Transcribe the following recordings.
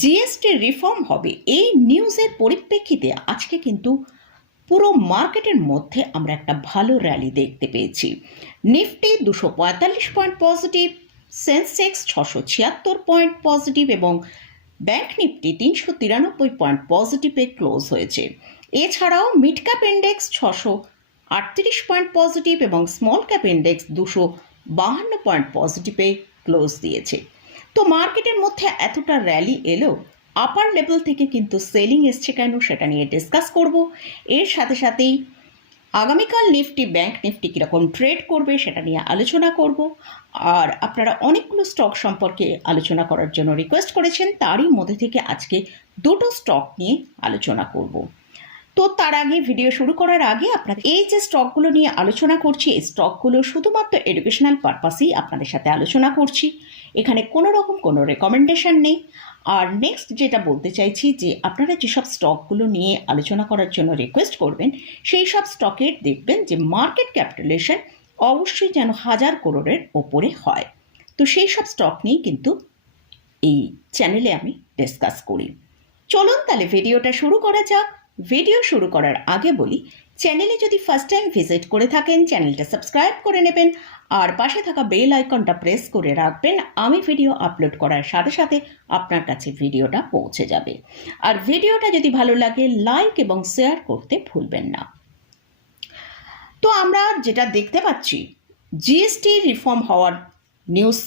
GST reform হবে। এই নিউজের পরিপ্রেক্ষিতে আজকে কিন্তু পুরো মার্কেটের মধ্যে আমরা একটা ভালো র্যালি দেখতে পেয়েছি। নিফটি দুশো পঁয়তাল্লিশ পয়েন্ট পজিটিভ, সেন্সেক্স ছশো ছিয়াত্তর পয়েন্ট পজিটিভ এবং ব্যাংক নিফটি তিনশো তিরানব্বই পয়েন্ট পজিটিভে ক্লোজ হয়েছে। এছাড়াও মিড ক্যাপ ইন্ডেক্স ছশো আটত্রিশ পয়েন্ট পজিটিভ এবং স্মল ক্যাপ ইন্ডেক্স দুশো বাহান্ন পয়েন্ট পজিটিভে ক্লোজ দিয়েছে। তো মার্কেটের মধ্যে এতটা র্যালি এলো আপার লেভেল থেকে কিন্তু সেলিং এসছে কেন সেটা নিয়ে ডিসকাস করব। এর সাথে সাথেই আগামীকাল নিফটি ব্যাংক নিফটি কীরকম ট্রেড করবে সেটা নিয়ে আলোচনা করব। আর আপনারা অনেকগুলো স্টক সম্পর্কে আলোচনা করার জন্য রিকোয়েস্ট করেছেন, তারই মধ্যে থেকে আজকে দুটো স্টক নিয়ে আলোচনা করব। তো তার আগে ভিডিও শুরু করার আগে আপনাদের এই যে স্টকগুলো নিয়ে আলোচনা করছি, এই স্টকগুলো শুধুমাত্র এডুকেশনাল পারপাসেই আপনাদের সাথে আলোচনা করছি। এখানে কোনো রকম কোনো রেকমেন্ডেশন নেই। আর নেক্সট যেটা বলতে চাইছি যে, আপনারা যেসব স্টকগুলো নিয়ে আলোচনা করার জন্য রিকোয়েস্ট করবেন, সেই সব স্টকের দেখবেন যে মার্কেট ক্যাপিটালেশন অবশ্যই যেন হাজার করোড়ের ওপরে হয়। তো সেই সব স্টক নিয়েই কিন্তু এই চ্যানেলে আমি ডিসকাস করি। চলুন তাহলে ভিডিওটা শুরু করা যাক। ভিডিও শুরু করার আগে বলি, চ্যানেলে যদি ফার্স্ট টাইম ভিজিট করে থাকেন, চ্যানেলটা সাবস্ক্রাইব করে নেবেন, আর পাশে থাকা বেল আইকনটা প্রেস করে রাখবেন, আমি ভিডিও আপলোড করার সাথে সাথে আপনার কাছে ভিডিওটা পৌঁছে যাবে। আর ভিডিওটা যদি ভালো লাগে লাইক এবং শেয়ার করতে ভুলবেন না। তো আমরা যেটা দেখতে পাচ্ছি জিএসটি রিফর্ম হওয়ার নিউজ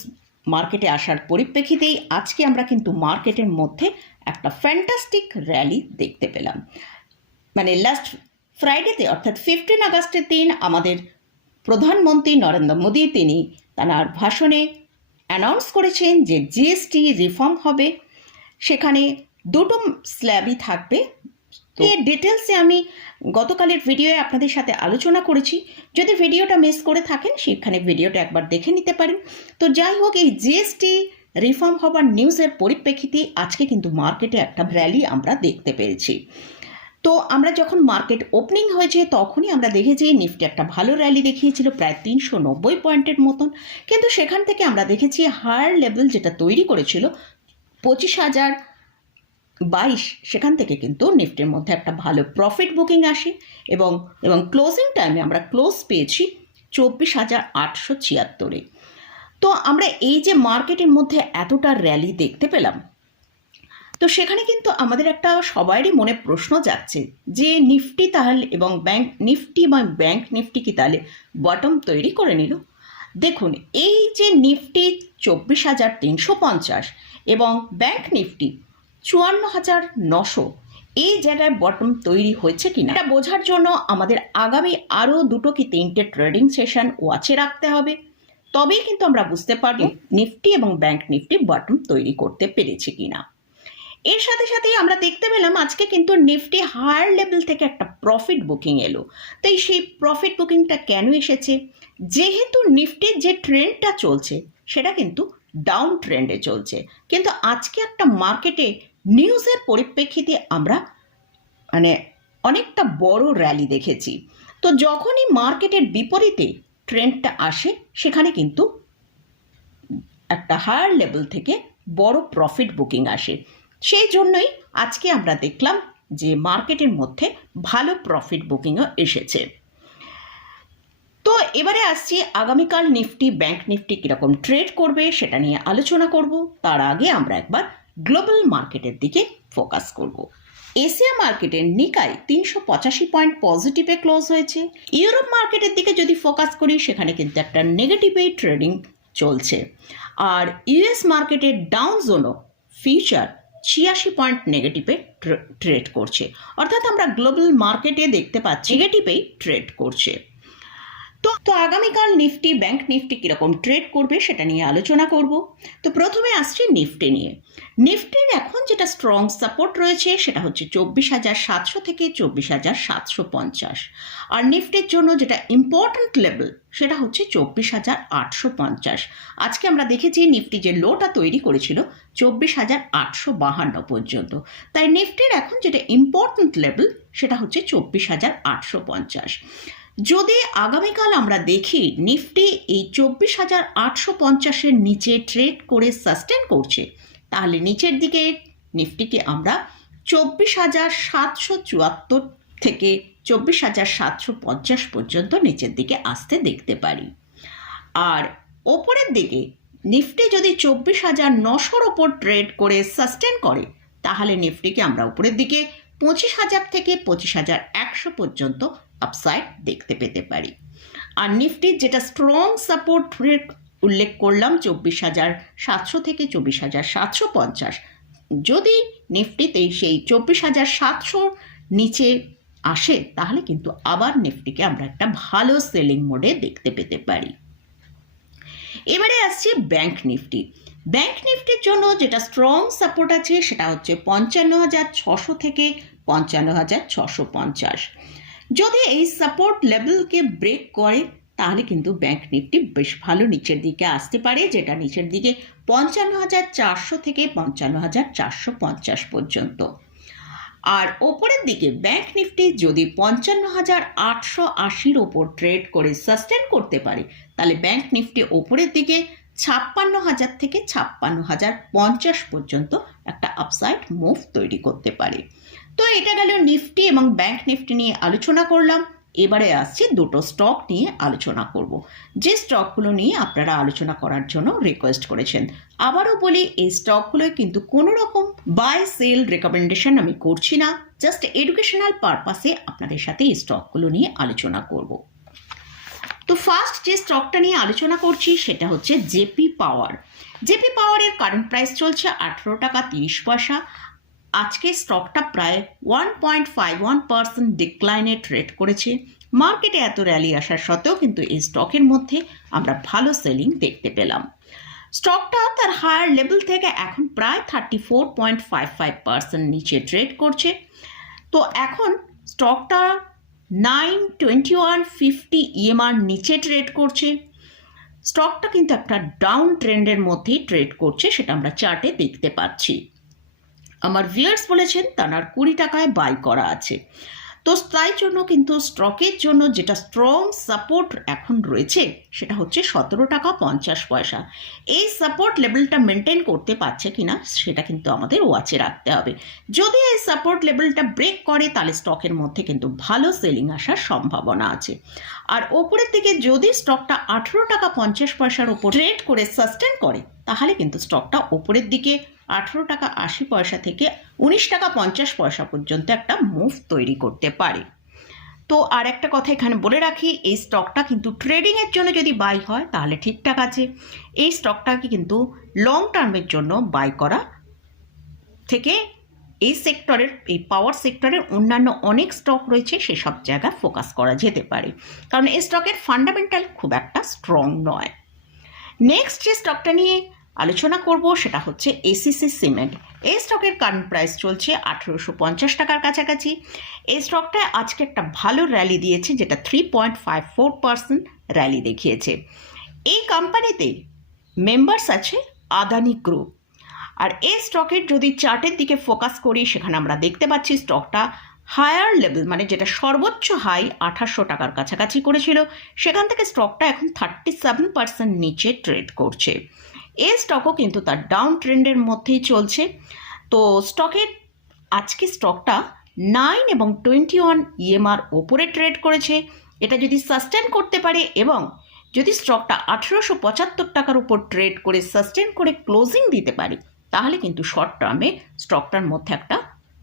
মার্কেটে আসার পরিপ্রেক্ষিতেই আজকে আমরা কিন্তু মার্কেটের মধ্যে একটা ফ্যান্টাস্টিক র্যালি দেখতে পেলাম। মানে লাস্ট ফ্রাইডেতে অর্থাৎ ফিফটিন আগস্টের দিন আমাদের প্রধানমন্ত্রী নরেন্দ্র মোদী তিনি তার ভাষণে অ্যানাউন্স করেছেন যে জিএসটি রিফর্ম হবে। সেখানে দুটো স্ল্যাবই থাকবে। এর ডিটেলসে আমি গতকালের ভিডিওয়ে আপনাদের সাথে আলোচনা করেছি। যদি ভিডিওটা মিস করে থাকেন সেখানে ভিডিওটা একবার দেখে নিতে পারেন। তো যাই হোক এই জিএসটি রিফর্ম হবার নিউজের পরিপ্রেক্ষিতে আজকে কিন্তু মার্কেটে একটা র্যালি আমরা দেখতে পেরেছি তো আমরা যখন মার্কেট ওপেনিং হয়েছে, তখনই আমরা দেখেছি নিফটি একটা ভালো র্যালি দেখিয়েছিল, প্রায় তিনশো নব্বই পয়েন্টের মতন। কিন্তু সেখান থেকে আমরা দেখেছি হায়ার লেভেল যেটা তৈরি করেছিল, পঁচিশ হাজার বাইশ, সেখান থেকে কিন্তু নিফটির মধ্যে একটা ভালো প্রফিট বুকিং আসে এবং এবং ক্লোজিং টাইমে আমরা ক্লোজ পেয়েছি চব্বিশ হাজার আটশো ছিয়াত্তরে। তো আমরা এই যে মার্কেটের মধ্যে এতটা র্যালি দেখতে পেলাম তো সেখানে কিন্তু আমাদের একটা সবারই মনে প্রশ্ন যাচ্ছে যে নিফটি তাহলে এবং ব্যাংক নিফটি বা ব্যাংক নিফটি কি তাহলে বটম তৈরি করে নিল? দেখুন এই যে নিফটি চব্বিশ হাজার তিনশো পঞ্চাশ এবং ব্যাংক নিফটি চুয়ান্ন হাজার নশো এই জায়গায় বটম তৈরি হয়েছে কিনা? এটা বোঝার জন্য আমাদের আগামী আরও দুটো কি তিনটে ট্রেডিং সেশন ওয়াচে রাখতে হবে। তবেই কিন্তু আমরা বুঝতে পারব নিফটি এবং ব্যাংক নিফটি বটম তৈরি করতে পেরেছে কিনা। এর সাথে সাথেই আমরা দেখতে পেলাম আজকে কিন্তু নিফটি হায়ার লেভেল থেকে একটা প্রফিট বুকিং এলো। তো এই সেই প্রফিট বুকিংটা কেন এসেছে? যেহেতু নিফটির যে ট্রেন্ডটা চলছে, সেটা কিন্তু ডাউন ট্রেন্ডে চলছে। কিন্তু আজকে একটা মার্কেটে নিউজের পরিপ্রেক্ষিতে আমরা মানে অনেকটা বড় র্যালি দেখেছি। তো যখনই মার্কেটের বিপরীতে ট্রেন্ডটা আসে, সেখানে কিন্তু একটা হায়ার লেভেল থেকে বড় প্রফিট বুকিং আসে। সেই জন্যই আজকে আমরা দেখলাম যে মার্কেটের মধ্যে ভালো প্রফিট বুকিংও এসেছে। তো এবারে আসছি আগামীকাল নিফটি, ব্যাংক নিফটি কীরকম ট্রেড করবে সেটা নিয়ে আলোচনা করব। তার আগে আমরা একবার গ্লোবাল মার্কেটের দিকে ফোকাস করব। এশিয়া মার্কেটের নিকাই তিনশো পঁচাশি পয়েন্ট পজিটিভে ক্লোজ হয়েছে। ইউরোপ মার্কেটের দিকে যদি ফোকাস করি, সেখানে কিন্তু একটা নেগেটিভেই ট্রেডিং চলছে। আর ইউএস মার্কেটের ডাউন জোনও ফিউচার ছিয়াশি পয়েন্ট নেগেটিভে ট্রেড করছে। অর্থাৎ আমরা গ্লোবাল মার্কেটে দেখতে পাচ্ছি নেগেটিভেই ট্রেড করছে। তো তো আগামীকাল নিফটি ব্যাংক নিফটি কীরকম ট্রেড করবে সেটা নিয়ে আলোচনা করব। তো প্রথমে আসছি নিফটি নিয়ে। নিফটির এখন যেটা স্ট্রং সাপোর্ট রয়েছে সেটা হচ্ছে চব্বিশ হাজার সাতশো থেকে চব্বিশ হাজার সাতশো পঞ্চাশ। আর নিফটির জন্য যেটা ইম্পর্ট্যান্ট লেভেল সেটা হচ্ছে চব্বিশ হাজার আটশো পঞ্চাশ। আজকে আমরা দেখেছি নিফটি যে লোটা তৈরি করেছিল চব্বিশ হাজার আটশো বাহান্ন পর্যন্ত। তাই নিফটির এখন যেটা ইম্পর্ট্যান্ট লেভেল সেটা হচ্ছে চব্বিশ হাজার আটশো পঞ্চাশ। যদি আগামীকাল আমরা দেখি নিফটি এই চব্বিশ হাজার আটশো পঞ্চাশের নিচে ট্রেড করে সাস্টেন করছে, তাহলে নিচের দিকে নিফটিকে আমরা চব্বিশ হাজার সাতশো চুয়াত্তর থেকে চব্বিশ হাজার সাতশো পঞ্চাশ পর্যন্ত নিচের দিকে আসতে দেখতে পারি। আর ওপরের দিকে নিফটি যদি চব্বিশ হাজার নশোর ওপর ট্রেড করে সাস্টেন করে, তাহলে নিফটিকে আমরা উপরের দিকে পঁচিশ হাজার থেকে পঁচিশ হাজার একশো পর্যন্ত আপসাইড দেখতে পেতে পারি। আর নিফটির যেটা স্ট্রং সাপোর্ট উল্লেখ করলাম চব্বিশ হাজার সাতশো থেকে চব্বিশ হাজার সাতশো পঞ্চাশ। যদি নিফটিতে সেই চব্বিশ হাজার সাতশোর নিচে আসে, তাহলে কিন্তু আবার নিফটিকে আমরা একটা ভালো সেলিং মোডে দেখতে পেতে পারি। এবারে আসছে ব্যাংক নিফটি। ব্যাংক নিফটির জন্য যেটা স্ট্রং সাপোর্ট আছে, সেটা হচ্ছে পঞ্চান্ন হাজার ছশো থেকে পঞ্চান্ন হাজার ছশো পঞ্চাশ। যদি এই সাপোর্ট লেভেলকে ব্রেক করে, তাহলে কিন্তু ব্যাংক নিফটি বেশ ভালো নিচের দিকে আসতে পারে, যেটা নিচের দিকে পঞ্চান্ন হাজার চারশো থেকে পঞ্চান্ন হাজার চারশো পঞ্চাশ পর্যন্ত। আর ওপরের দিকে ব্যাংক নিফটি যদি পঞ্চান্ন হাজার আটশো আশির ওপর ট্রেড করে সাস্টেন করতে পারে, তাহলে ব্যাংক নিফটি ওপরের দিকে ছাপ্পান্ন হাজার থেকে ছাপ্পান্ন হাজার পঞ্চাশ পর্যন্ত একটা আপসাইড মুভ তৈরি করতে পারে। তো এটা গেল নিফটি এবং ব্যাংক নিফটি নিয়ে আলোচনা করলাম। এবারে আসছে দুটো স্টক নিয়ে আলোচনা করব। যে স্টকগুলো নিয়ে আপনারা আলোচনা করার জন্য রিকোয়েস্ট করেছেন। আবারও বলি, এই স্টকগুলোয় কিন্তু কোনো রকম বাই সেল রেকমেন্ডেশন আমি করছি না। জাস্ট এডুকেশনাল পারপাসে আপনাদের সাথে এই স্টকগুলো নিয়ে আলোচনা করব। তো ফার্স্ট যে স্টকটা নিয়ে আলোচনা করছি, সেটা হচ্ছে জেপি পাওয়ার। জেপি পাওয়ারের কারেন্ট প্রাইস চলছে আঠেরো টাকা তিরিশ পয়সা। আজকে স্টকটা প্রায় one point five one percent ডিক্লাইনে trade করেছে। মার্কেটে এত র্যালি আসার সত্ত্বেও কিন্তু এই স্টকের মধ্যে আমরা ভালো সেলিং দেখতে পেলাম। স্টকটা তার হায়ার লেভেল থেকে এখন প্রায় thirty four point five five percent নিচে ট্রেড করছে। তো এখন স্টকটা nine twenty one fifty EMA নিচে ট্রেড করছে। স্টকটা কিন্তু একটা ডাউন ট্রেন্ডের মধ্যেই ট্রেড করছে, সেটা আমরা চার্টে দেখতে পাচ্ছি। আমার ভিয়ার্স বলেছেন তার কুড়ি টাকায় বাই করা আছে। তো তাই জন্য কিন্তু স্টকের জন্য যেটা স্ট্রং সাপোর্ট এখন রয়েছে, সেটা হচ্ছে সতেরো টাকা পঞ্চাশ পয়সা। এই সাপোর্ট লেভেলটা মেনটেন করতে পারছে কিনা, সেটা কিন্তু আমাদের ওয়াচে রাখতে হবে। যদি এই সাপোর্ট লেভেলটা ব্রেক করে, তাহলে স্টকের মধ্যে কিন্তু ভালো সেলিং আসার সম্ভাবনা আছে। আর ওপরের দিকে যদি স্টকটা আঠেরো টাকা পঞ্চাশ পয়সার ওপর ট্রেড করে সাস্টেন করে, তাহলে কিন্তু স্টকটা ওপরের দিকে আঠেরো টাকা আশি পয়সা থেকে উনিশ টাকা পঞ্চাশ পয়সা পর্যন্ত একটা মুভ তৈরি করতে পারে। তো আর একটা কথা এখানে বলে রাখি, এই স্টকটা কিন্তু ট্রেডিংয়ের জন্য যদি বাই হয়, তাহলে ঠিকঠাক আছে। এই স্টকটাকে কিন্তু লং টার্মের জন্য বাই করা থেকে এই সেক্টরের এই পাওয়ার সেক্টরের অন্যান্য অনেক স্টক রয়েছে, সেসব জায়গা ফোকাস করা যেতে পারে। কারণ এই স্টকের ফান্ডামেন্টাল খুব একটা স্ট্রং নয়। নেক্সট যে স্টকটা নিয়ে আলোচনা করব সেটা হচ্ছে এসিসি সিমেন্ট এই স্টকের কারেন্ট প্রাইস চলছে আঠেরোশো পঞ্চাশ টাকার কাছাকাছি। এই স্টকটা আজকে একটা ভালো র্যালি দিয়েছে, যেটা three point five four percent rally দেখিয়েছে। এই কোম্পানিতে মেম্বার্স আছে আদানি গ্রুপ আর এই স্টকের যদি চার্টের দিকে ফোকাস করি, সেখানে আমরা দেখতে পাচ্ছি স্টকটা হায়ার লেভেল মানে যেটা সর্বোচ্চ হাই আঠাশশো টাকার কাছাকাছি করেছিল। সেখান থেকে স্টকটা এখন থার্টি সেভেন পার্সেন্ট নিচে ট্রেড করছে। এই স্টকও কিন্তু তার ডাউন ট্রেন্ডের মধ্যেই চলছে। তো স্টকের আজকে স্টকটা নাইন এবং টোয়েন্টি ওয়ান ইএমআর ওপরে ট্রেড করেছে। এটা যদি সাস্টেন করতে পারে এবং যদি স্টকটা আঠেরোশো পঁচাত্তর টাকার উপর ট্রেড করে সাস্টেন করে ক্লোজিং দিতে পারে তাহলে কিন্তু শর্ট টার্মে স্টকটার মধ্যে একটা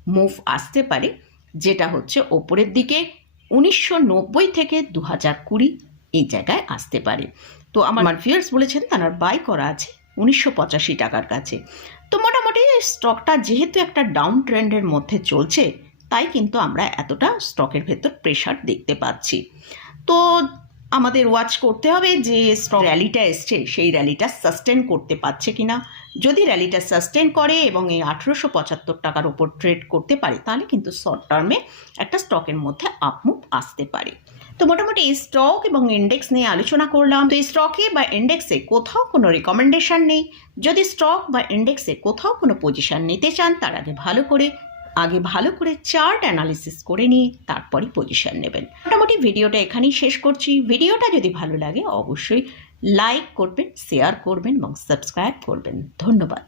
মুভ আসতে পারে যেটা হচ্ছে ওপরের দিকে। উনিশশো নব্বই থেকে দু হাজার কুড়ি এই জায়গায় আসতে পারে। তো আমার ভিউয়ার্স বলেছেন তার বাই করা আছে। উনিশশো পঁচাশি টাকার কাছে। তো মোটামুটি স্টকটা যেহেতু একটা ডাউন ট্রেন্ডের মধ্যে চলছে, তাই কিন্তু আমরা এতটা স্টকের ভেতর প্রেশার দেখতে পাচ্ছি। তো আমাদের ওয়াচ করতে হবে যে র্যালিটা এসছে, সেই র্যালিটা সাস্টেন করতে পারছে কিনা। যদি র্যালিটা সাস্টেন করে এবং এই আঠেরোশো পঁচাত্তর টাকার ওপর ট্রেড করতে পারে, তাহলে কিন্তু শর্ট টার্মে একটা স্টকের মধ্যে আপমুভ আসতে পারে। তো মোটামুটি এই স্টক এবং ইন্ডেক্স নিয়ে আলোচনা করলাম। তো এই স্টকে বা ইন্ডেক্সে কোথাও কোনো রিকমেন্ডেশন নেই। যদি স্টক বা ইন্ডেক্সে কোথাও কোনো পজিশন নিতে চান, তার আগে ভালো করে আগে ভালো করে চার্ট অ্যানালিসিস করে নিয়ে তারপরই পজিশন নেবেন। মোটামুটি ভিডিওটা এখানেই শেষ করছি। ভিডিওটা যদি ভালো লাগে, অবশ্যই লাইক করবেন, শেয়ার করবেন এবং সাবস্ক্রাইব করবেন। ধন্যবাদ।